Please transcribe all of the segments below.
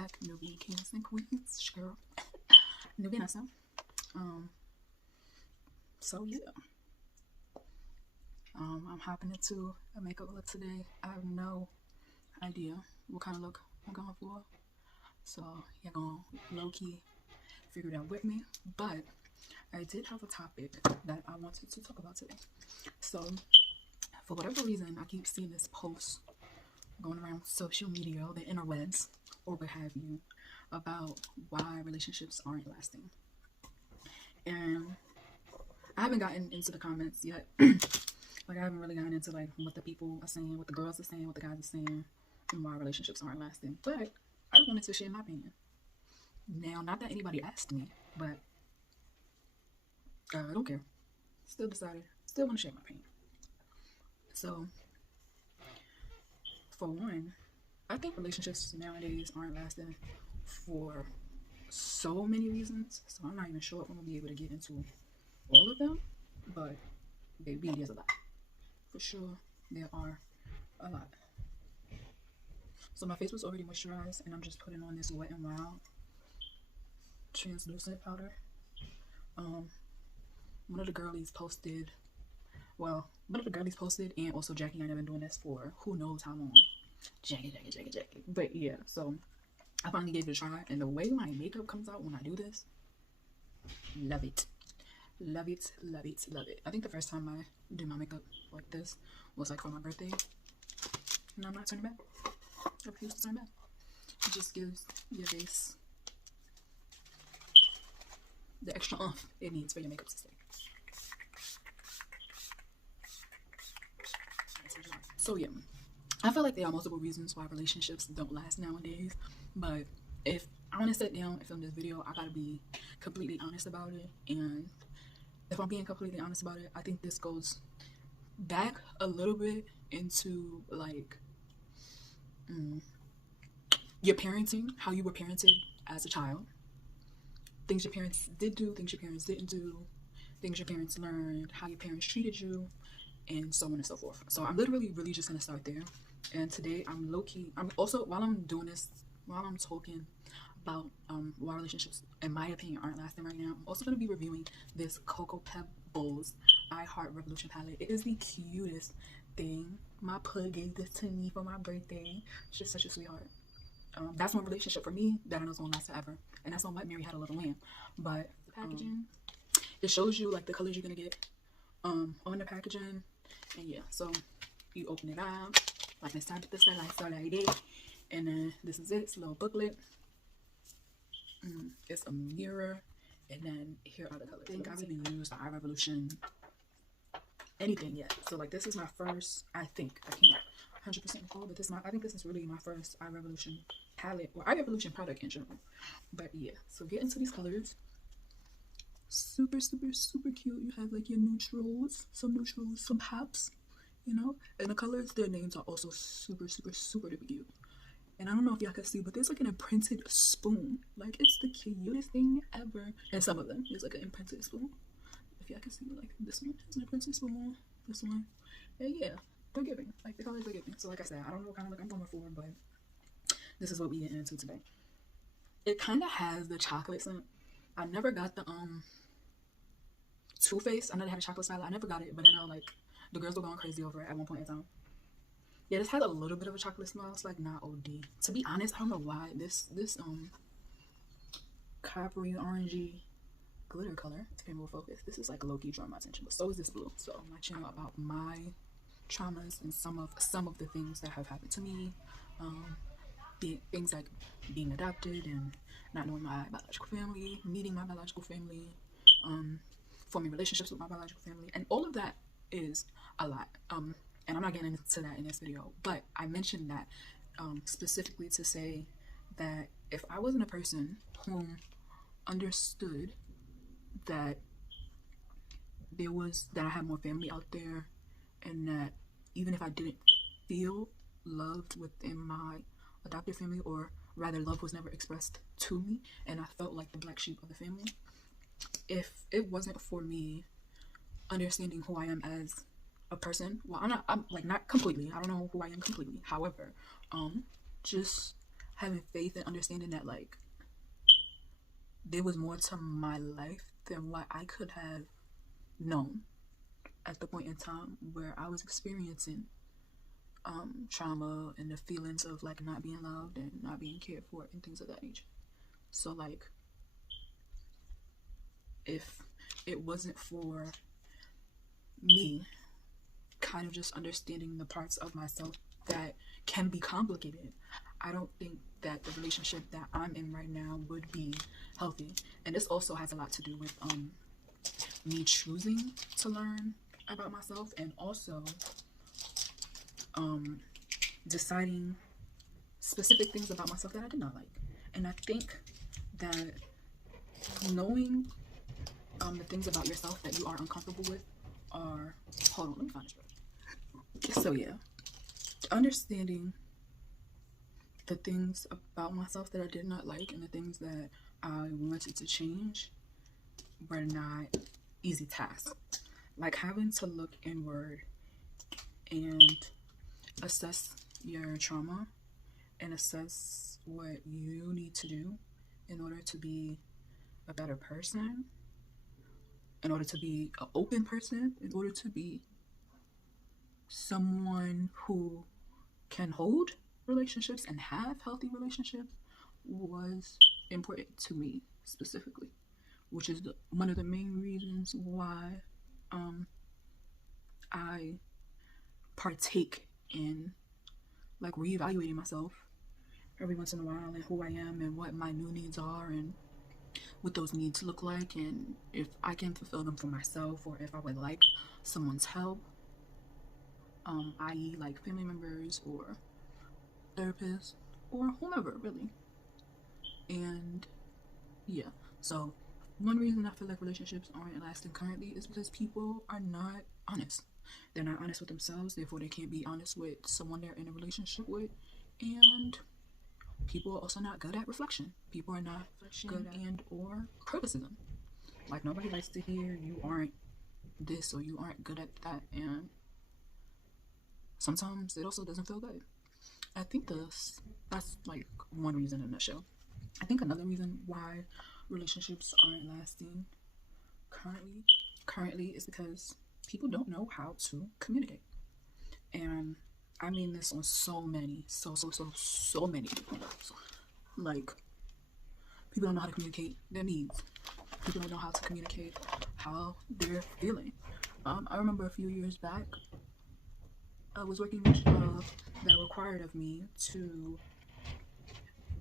back, Nubian kings and queens, girl. Nubian Asa. So yeah. I'm hopping into a makeup look today. I have no idea what kind of look I'm going for. So you're gonna low-key figure it out with me. But I did have a topic that I wanted to talk about today. So for whatever reason, I keep seeing this post going around social media, the interwebs, or what have you, about why relationships aren't lasting. And I haven't gotten into the comments yet. Like, I haven't really gotten into like what the people are saying, what the girls are saying, what the guys are saying, and why relationships aren't lasting. But I just wanted to share my opinion. Now, not that anybody asked me, but I don't care. Still decided, still want to share my opinion. So, for one, I think relationships nowadays aren't lasting for so many reasons. So I'm not even sure if I'm gonna be able to get into all of them, but baby, there's a lot. For sure, there are a lot. So my face was already moisturized, and I'm just putting on this Wet n Wild translucent powder. One of the girlies posted, and also Jackie, I've been doing this for who knows how long. Jackie. But yeah, so I finally gave it a try, and the way my makeup comes out when I do this, love it. Love it. I think the first time I did my makeup like this was like for my birthday, and I'm not turning back. I refuse to turn back. It just gives your face the extra oomph it needs for your makeup to stay. So yeah, I feel like there are multiple reasons why relationships don't last nowadays, but if I want to sit down and film this video, I gotta be completely honest about it. And if I'm being completely honest about it, I think this goes back a little bit into like your parenting, how you were parented as a child, things your parents did do, things your parents didn't do, things your parents learned, how your parents treated you, and so on and so forth. So I'm literally really just gonna start there. And today I'm low-key, I'm also, while I'm doing this, while I'm talking about why relationships in my opinion aren't lasting right now, I'm also going to be reviewing this Coco Pebbeles I Heart Revolution palette. It is the cutest thing. My pug gave this to me for my birthday. She's such a sweetheart. That's one relationship for me that I know is going to last forever, and that's on What Mary Had a Little Lamb. But the packaging, it shows you like the colors you're going to get on the packaging. And yeah, so you open it up like this time, this like it, and then this is it. It's a little booklet. It's a mirror, and then here are the colors. I think I've even used the Eye Revolution anything yet. So like this is my first, I think, I can't 100% recall, but I think this is really my first Eye Revolution palette, or Eye Revolution product in general. But yeah, so get into these colors. Super cute. You have like your neutrals, some pops, you know, and the colors, their names are also super duper cute. And I don't know if y'all can see, but there's like an imprinted spoon. Like, it's the cutest thing ever. And some of them, there's like an imprinted spoon. If y'all can see, like this one has an imprinted spoon. This one. And yeah, they're giving. Like, the colors are giving. So like I said, I don't know what kind of look I'm going for, but this is what we get into today. It kind of has the chocolate scent. I never got the Too Faced. I know they have a chocolate style. I never got it, but I know like the girls were going crazy over it at one point in time. Yeah, this has a little bit of a chocolate smell. It's like not OD. To be honest, I don't know why this coppery orangey glitter color, to be more focused, this is like low-key drawing my attention, but so is this blue. So my channel about my traumas and some of the things that have happened to me, things like being adopted and not knowing my biological family, meeting my biological family, forming relationships with my biological family, and all of that is a lot. And I'm not getting into that in this video, but I mentioned that specifically to say that if I wasn't a person who understood that I had more family out there, and that even if I didn't feel loved within my adopted family, or rather love was never expressed to me, and I felt like the black sheep of the family, if it wasn't for me understanding who I am as a person, well, I'm like not completely, I don't know who I am completely, however, just having faith and understanding that like there was more to my life than what I could have known at the point in time where I was experiencing trauma and the feelings of like not being loved and not being cared for and things of that nature. So like if it wasn't for me kind of just understanding the parts of myself that can be complicated, I don't think that the relationship that I'm in right now would be healthy. And this also has a lot to do with me choosing to learn about myself, and also deciding specific things about myself that I did not like. And I think that knowing the things about yourself that you are uncomfortable with are, hold on, let me find this right. So yeah, understanding the things about myself that I did not like and the things that I wanted to change were not easy tasks. Like having to look inward and assess your trauma and assess what you need to do in order to be a better person, in order to be an open person, in order to be someone who can hold relationships and have healthy relationships, was important to me specifically, which is one of the main reasons why I partake in like reevaluating myself every once in a while and who I am and what my new needs are and what those needs look like, and if I can fulfill them for myself or if I would like someone's help, i.e. like family members or therapists or whomever really. And yeah, so one reason I feel like relationships aren't lasting currently is because people are not honest. They're not honest with themselves, therefore they can't be honest with someone they're in a relationship with. And people are also not good at reflection. People are not good at and or criticism. Like nobody likes to hear you aren't this or you aren't good at that, and sometimes it also doesn't feel good. I think that's like one reason in a nutshell. I think another reason why relationships aren't lasting currently is because people don't know how to communicate. And I mean this on so many different levels. Like, people don't know how to communicate their needs. People don't know how to communicate how they're feeling. I remember a few years back, I was working with a job that required of me to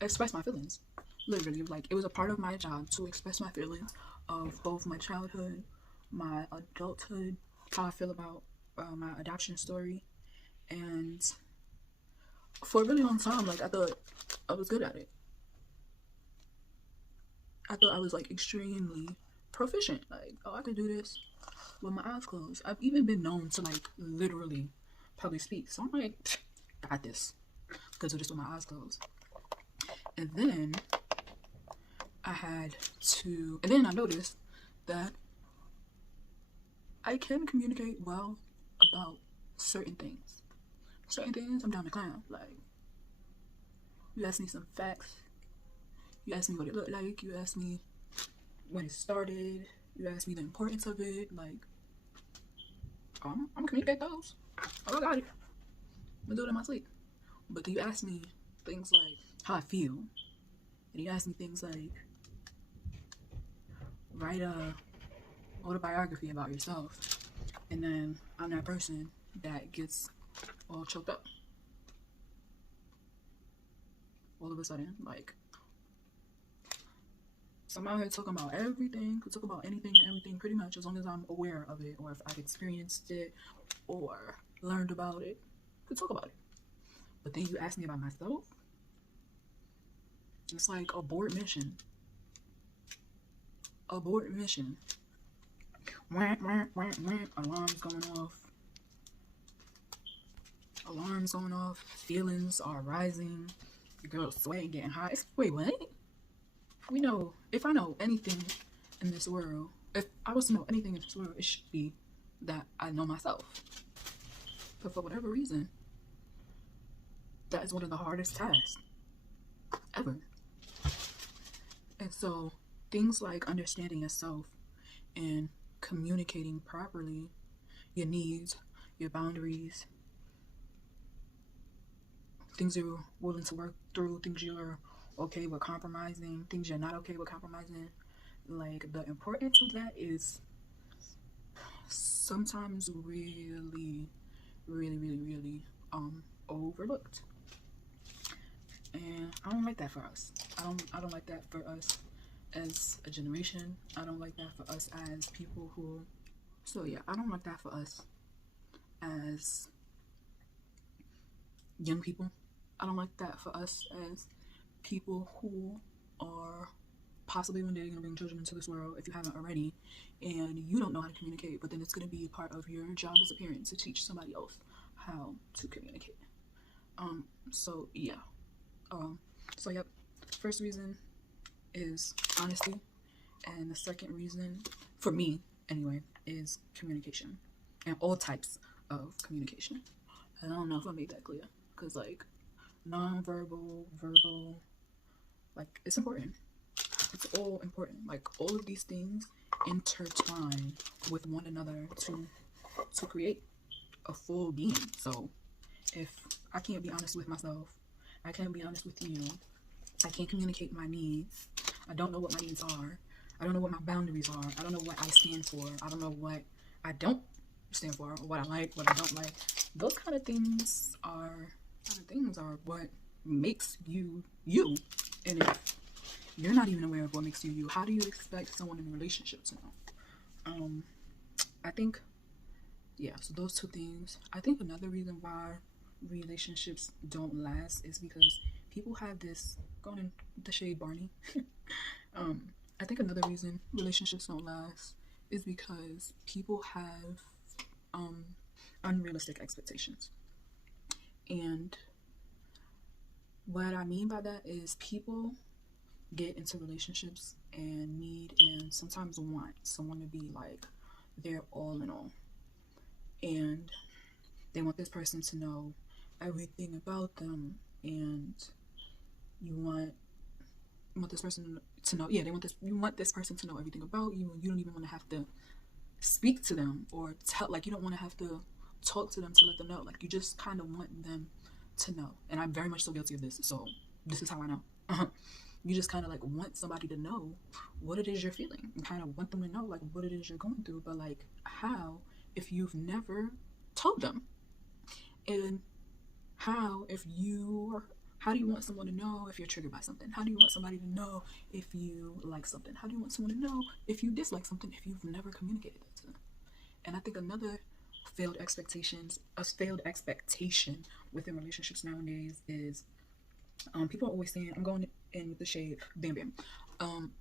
express my feelings. Literally, like, it was a part of my job to express my feelings of both my childhood, my adulthood, how I feel about my adoption story. And for a really long time, like, I thought I was good at it. I thought I was like extremely proficient. Like, oh, I could do this with my eyes closed. I've even been known to like literally public speak. So I'm like, got this. Because do this with my eyes closed. And then I noticed that I can communicate well about certain things. Certain things I'm down to clown. Like, you ask me some facts. You ask me what it looked like. You ask me when it started. You ask me the importance of it. Like, I'm gonna communicate those. Oh, I got it. I'm gonna do it in my sleep. But then you ask me things like how I feel. And you ask me things like, write a autobiography about yourself. And then I'm that person that gets all choked up. All of a sudden, like, so I'm out here talking about everything, could talk about anything and everything pretty much, as long as I'm aware of it, or if I've experienced it or learned about it, could talk about it. But then you ask me about myself, it's like abort mission. Abort mission. Alarms going off. Alarms going off. Feelings are rising. The girl's sweating, getting hot. Wait, what? We know, if I know anything in this world, if I was to know anything in this world, it should be that I know myself. But for whatever reason, that is one of the hardest tasks. ever. And so things like understanding yourself and communicating properly your needs, your boundaries, things you're willing to work through, things you're okay with compromising, things you're not okay with compromising. Like, the importance of that is sometimes really overlooked. And I don't like that for us. I don't like that for us as a generation. I don't like that for us as people who, so yeah, I don't like that for us as young people. I don't like that for us as people who are possibly one day going to bring children into this world, if you haven't already, and you don't know how to communicate, but then it's going to be a part of your job as a parent to teach somebody else how to communicate. So yeah. So yep, first reason is honesty, and the second reason, for me anyway, is communication, and all types of communication. And I don't know if I made that clear, because like non-verbal, verbal, like it's important. It's all important. Like all of these things intertwine with one another to create a full being. So if I can't be honest with myself, I can't be honest with you, I can't communicate my needs, I don't know what my needs are, I don't know what my boundaries are, I don't know what I stand for, I don't know what I don't stand for, or what I like, what I don't like. Those kind of things are what makes you you. And if you're not even aware of what makes you you, how do you expect someone in a relationship to know? I think, yeah, so those two things. I think another reason why relationships don't last is because people have this, going in the shade Barney. I think another reason relationships don't last is because people have unrealistic expectations. And what I mean by that is people get into relationships and need and sometimes want someone to be like their all in all. And they want this person to know everything about them, and you want this person to know, yeah, you want this person to know everything about you, and you don't even want to have to speak to them or tell, like, you don't want to have to talk to them to let them know. Like, you just kind of want them to know. And I'm very much so guilty of this, so this is how I know. You just kind of like want somebody to know what it is you're feeling, and kind of want them to know like what it is you're going through, but like how if you've never told them? And how do you want someone to know if you're triggered by something? How do you want somebody to know if you like something? How do you want someone to know if you dislike something if you've never communicated that to them? And I think another failed expectation within relationships nowadays is people are always saying, I'm going in with the shade, bam bam.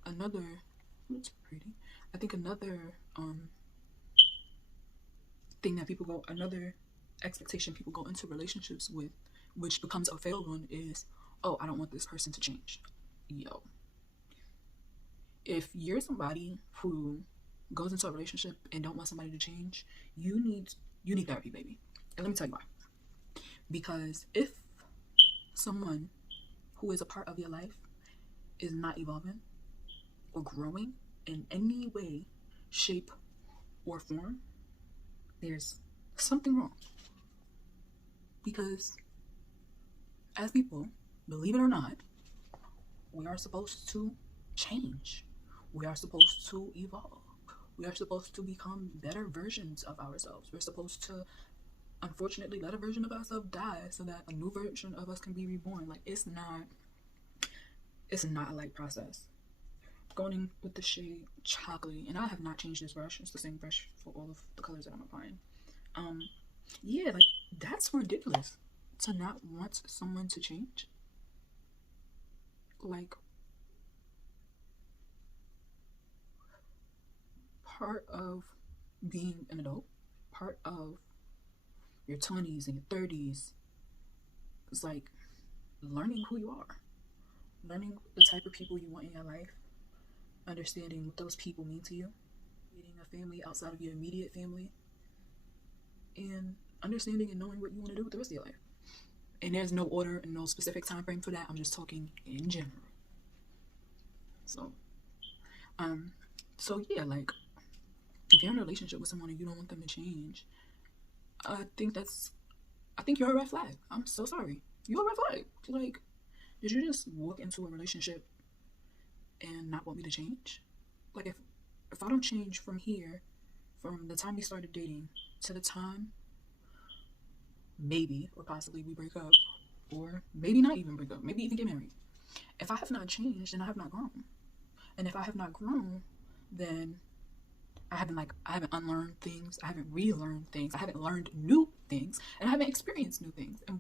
Another, that's pretty. I think another another expectation people go into relationships with, which becomes a failed one, is, oh, I don't want this person to change. Yo, if you're somebody who goes into a relationship and don't want somebody to change, you need therapy, baby. And let me tell you why. Because if someone who is a part of your life is not evolving or growing in any way, shape, or form, there's something wrong. Because as people, believe it or not, we are supposed to change. We are supposed to evolve. We are supposed to become better versions of ourselves. We're supposed to, unfortunately, let a version of ourselves die so that a new version of us can be reborn. Like, it's not a light process. Going in with the shade chocolatey, and I have not changed this brush. It's the same brush for all of the colors that I'm applying. Yeah, like, that's ridiculous to not want someone to change. Like, part of being an adult, part of your 20s and your 30s, is like learning who you are, learning the type of people you want in your life, understanding what those people mean to you, creating a family outside of your immediate family, and understanding and knowing what you want to do with the rest of your life. And there's no order and no specific time frame for that. I'm just talking in general. So yeah, like, if you're in a relationship with someone and you don't want them to change, I think you're a red flag. I'm so sorry. You're a red flag. Like, did you just walk into a relationship and not want me to change? Like, if I don't change from here, from the time we started dating to the time maybe or possibly we break up, or maybe not even break up, maybe even get married, if I have not changed, then I have not grown. And if I have not grown, then I haven't unlearned things, I haven't relearned things, I haven't learned new things, and I haven't experienced new things. And